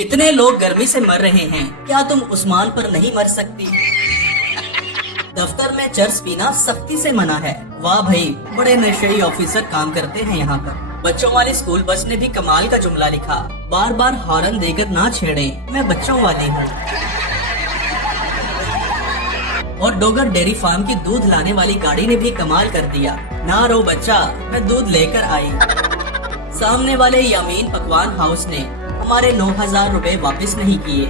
कितने लोग गर्मी से मर रहे हैं, क्या तुम उस्मान पर नहीं मर सकती? दफ्तर में चर्स पीना सख्ती से मना है। वाह भाई, बड़े नशेई ऑफिसर काम करते हैं यहाँ पर। बच्चों वाली स्कूल बस ने भी कमाल का जुमला लिखा, बार बार हॉर्न देकर ना छेड़े, मैं बच्चों वाली हूँ। और डोगर डेयरी फार्म की दूध लाने वाली गाड़ी ने भी कमाल कर दिया, ना रो बच्चा, मैं दूध लेकर आई। सामने वाले यामीन पकवान हाउस ने हमारे 9,000 रुपए वापस नहीं किए,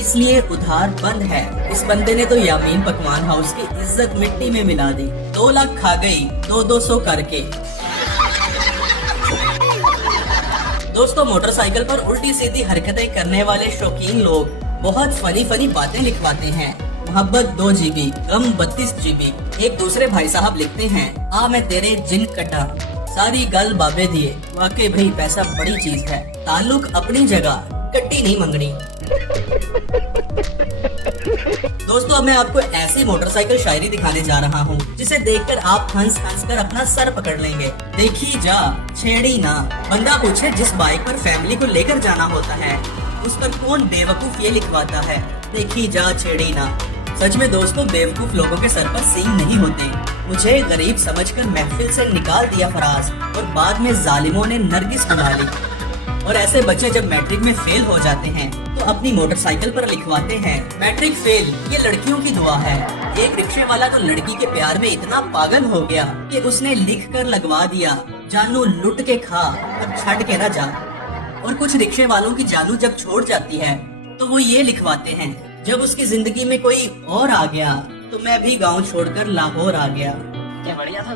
इसलिए उधार बंद है। इस बंदे ने तो यामीन पकवान हाउस की इज्जत मिट्टी में मिला दी। 2 लाख खा गई 200 करके। दोस्तों, मोटरसाइकिल पर उल्टी सीधी हरकतें करने वाले शौकीन लोग बहुत फनी बातें लिखवाते हैं। मोहब्बत 2 GB, गम 32 GB। एक दूसरे भाई साहब लिखते हैं, आ मैं तेरे जिन कटा, सारी गल बाबे दिए। वाकई भाई, पैसा बड़ी चीज है, ताल्लुक अपनी जगह, कट्टी नहीं मंगनी। दोस्तों, अब मैं आपको ऐसी मोटरसाइकिल शायरी दिखाने जा रहा हूँ जिसे देखकर आप हंस कर अपना सर पकड़ लेंगे। देखी जा छेड़ी ना। बंदा पूछे, जिस बाइक पर फैमिली को लेकर जाना होता है उस पर कौन बेवकूफ ये लिखवाता है, देखी जा छेड़ी ना। सच में दोस्तों, बेवकूफ लोगों के सर पर सींग नहीं होते। मुझे गरीब समझकर महफिल से निकाल दिया फराज, और बाद में जालिमों ने नरगिस बुला ली। और ऐसे बच्चे जब मैट्रिक में फेल हो जाते हैं तो अपनी मोटरसाइकिल पर लिखवाते हैं, मैट्रिक फेल, ये लड़कियों की दुआ है। एक रिक्शे वाला तो लड़की के प्यार में इतना पागल हो गया कि उसने लिख कर लगवा दिया, जानू लुट के खा और छड़ के न जा। और कुछ रिक्शे वालों की जानू जब छोड़ जाती है तो वो ये लिखवाते हैं, जब उसकी जिंदगी में कोई और आ गया तो मैं भी गांव छोड़कर लाहौर आ गया। क्या बढ़िया था।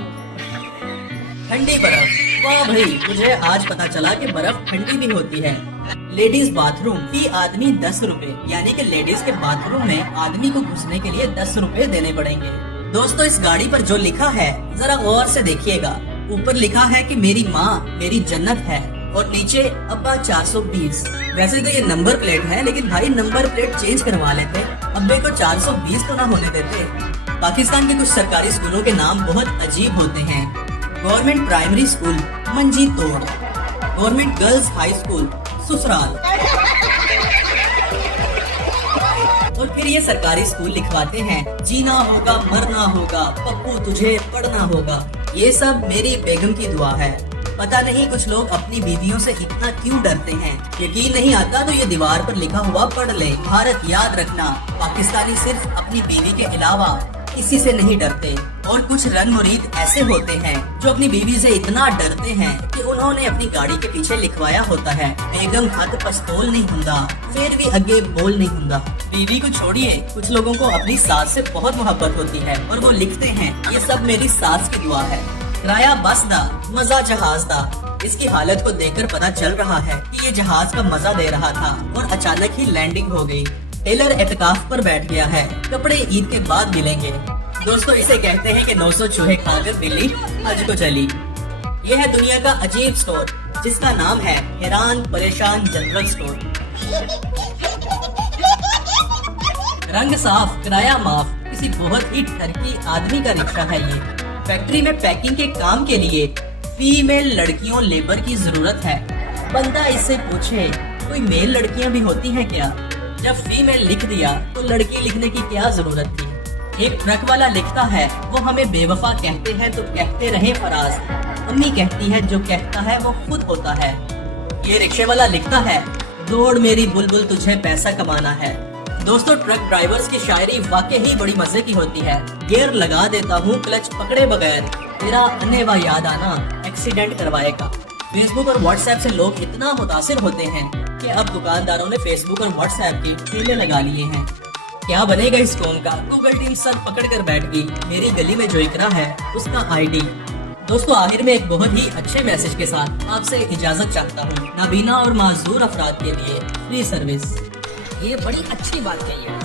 ठंडी बर्फ, वाह भाई, मुझे आज पता चला कि बर्फ ठंडी भी होती है। लेडीज बाथरूम फी आदमी 10 रुपए, यानी कि लेडीज के बाथरूम में आदमी को घुसने के लिए 10 रुपए देने पड़ेंगे। दोस्तों, इस गाड़ी पर जो लिखा है जरा गौर से देखिएगा। ऊपर लिखा है कि मेरी माँ मेरी जन्नत है, और नीचे अब्बा 420। वैसे तो ये नंबर प्लेट है, लेकिन भाई नंबर प्लेट चेंज करवा लेते, अब्बे को 420 तो ना होने देते। पाकिस्तान के कुछ सरकारी स्कूलों के नाम बहुत अजीब होते हैं। गवर्नमेंट प्राइमरी स्कूल मंजी तोड़, गवर्नमेंट गर्ल्स हाई स्कूल ससुराल। और फिर ये सरकारी स्कूल लिखवाते हैं, जीना होगा मरना होगा, पप्पू तुझे पढ़ना होगा। ये सब मेरी बेगम की दुआ है। पता नहीं कुछ लोग अपनी बीवियों से इतना क्यों डरते हैं। यकीन नहीं आता तो ये दीवार पर लिखा हुआ पढ़ ले, भारत याद रखना, पाकिस्तानी सिर्फ अपनी बीवी के अलावा किसी से नहीं डरते। और कुछ रन मुरीद ऐसे होते हैं जो अपनी बीवी से इतना डरते हैं कि उन्होंने अपनी गाड़ी के पीछे लिखवाया होता है, बेगम हाथ पस्तौल नहीं हुंदा, फिर भी आगे बोल नहीं हुंदा। बीवी को छोड़िए, कुछ लोगों को अपनी सास से बहुत मोहब्बत होती है और वो लिखते हैं, ये सब मेरी सास की दुआ है। किराया बस दा, मजा जहाज दा। इसकी हालत को देखकर पता चल रहा है कि ये जहाज का मजा दे रहा था और अचानक ही लैंडिंग हो गई। टेलर एतकाफ पर बैठ गया है, कपड़े ईद के बाद मिलेंगे। दोस्तों, इसे कहते हैं कि 900 चूहे खाकर बिल्ली हज को चली। ये है दुनिया का अजीब स्टोर जिसका नाम है हैरान परेशान जनरल स्टोर। रंग साफ, किराया माफ, किसी बहुत ही ठरकी आदमी का रिक्शा है ये। फैक्ट्री में पैकिंग के काम के लिए फीमेल लड़कियों लेबर की जरूरत है। बंदा इससे पूछे, कोई मेल लड़कियां भी होती हैं क्या? जब फीमेल लिख दिया तो लड़की लिखने की क्या जरूरत थी। एक ट्रक वाला लिखता है, वो हमें बेवफा कहते हैं तो कहते रहे फराज, अम्मी कहती है जो कहता है वो खुद होता है। ये रिक्शे वाला लिखता है, दौड़ मेरी बुलबुल तुझे पैसा कमाना है। दोस्तों, ट्रक ड्राइवर्स की शायरी वाकई ही बड़ी मजे की होती है। गियर लगा देता हूँ क्लच पकड़े बगैर, तेरा अनेवा याद आना एक्सीडेंट करवाएगा। फेसबुक और व्हाट्सएप से लोग इतना मुतासिर होते हैं कि अब दुकानदारों ने फेसबुक और व्हाट्सएप के ठेले लगा लिए हैं। क्या बनेगा इस कौम का? गूगल टीम सर पकड़ कर बैठ गई, मेरी गली में जो इकरा है उसका ID। दोस्तों, आखिर में एक बहुत ही अच्छे मैसेज के साथ आपसे इजाजत चाहता हूँ। नाबीना और माजूर अफराद के लिए फ्री सर्विस। ये बड़ी अच्छी बात कही है।